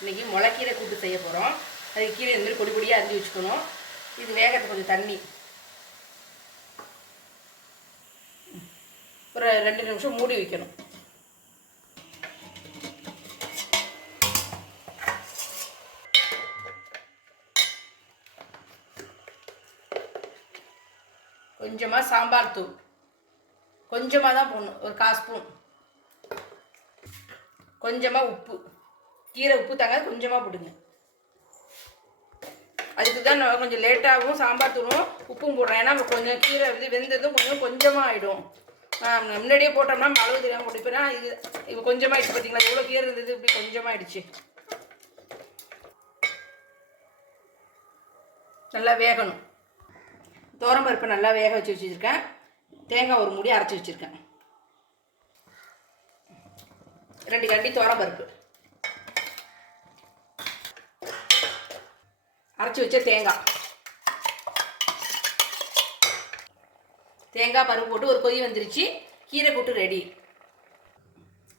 இன்றைக்கி முளைக்கீரை கூட்டு செய்ய போகிறோம் அதுக்கு கீரை இந்த மாதிரி பொடி பொடியாக அரிஞ்சு வச்சுக்கணும். இது வேகத்துக்கு கொஞ்சம் தண்ணி. ஒரு ரெண்டு நிமிஷம் மூடி வைக்கணும். கொஞ்சமாக சாம்பார் தூள். கொஞ்சமாக தான் போடணும். ஒரு கால் ஸ்பூன். கொஞ்சமாக உப்பு. கீரை உப்பு தங்க கொஞ்சமாக போடுங்க அதுக்கு தான் நான் கொஞ்சம் லேட்டாகவும் சாம்பார் தூளும் உப்பும் போடுறேன். ஏன்னா கொஞ்சம் கீரை வந்து வெந்ததும் கொஞ்சம் கொஞ்சமாக ஆகிடும் முன்னாடியே போட்டோம்னா அளவு தெரியாமல் போட்டுப்பேன்னா இது இப்போ கொஞ்சமாகிடுச்சு பார்த்தீங்களா எவ்வளோ கீரை இருந்தது? இப்படி கொஞ்சமாகிடுச்சு நல்லா வேகணும். பருப்பு நல்லா வேக வச்சு வச்சுருக்கேன். தேங்காய் ஒரு மூடி அரைச்சி வச்சுருக்கேன். ரெண்டு கண்டி பருப்பு. அரைச்சி வச்ச தேங்காய். தேங்காய் பருப்பு போட்டு ஒரு கொதி வந்துருச்சு. கீரை கூட்டு ரெடி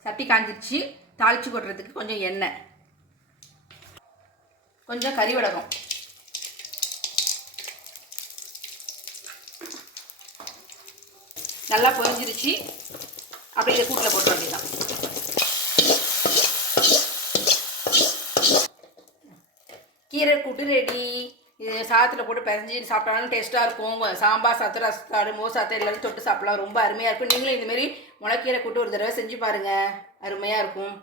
சட்டி காஞ்சிருச்சு. தாளிச்சு போடுறதுக்கு கொஞ்சம் எண்ணெய். கொஞ்சம் கறிவடகம். நல்லா பொரிஞ்சிருச்சு. அப்படியே கூட்டில் போட்டு வேண்டியதான் கீரை கூட்டு ரெடி இது சாதத்தில் போட்டு பிசைஞ்சு சாப்பிட்டாலும் டேஸ்ட்டாக இருக்கும். சாம்பார் சாத்து ரசாடு மோ சாத்து எல்லாரும் தொட்டு சாப்பிடலாம். ரொம்ப அருமையாக இருக்கும். நீங்களும் இந்தமாரி முளைக்கீரை கூட்டு ஒரு தடவை செஞ்சு பாருங்கள் அருமையாக இருக்கும்.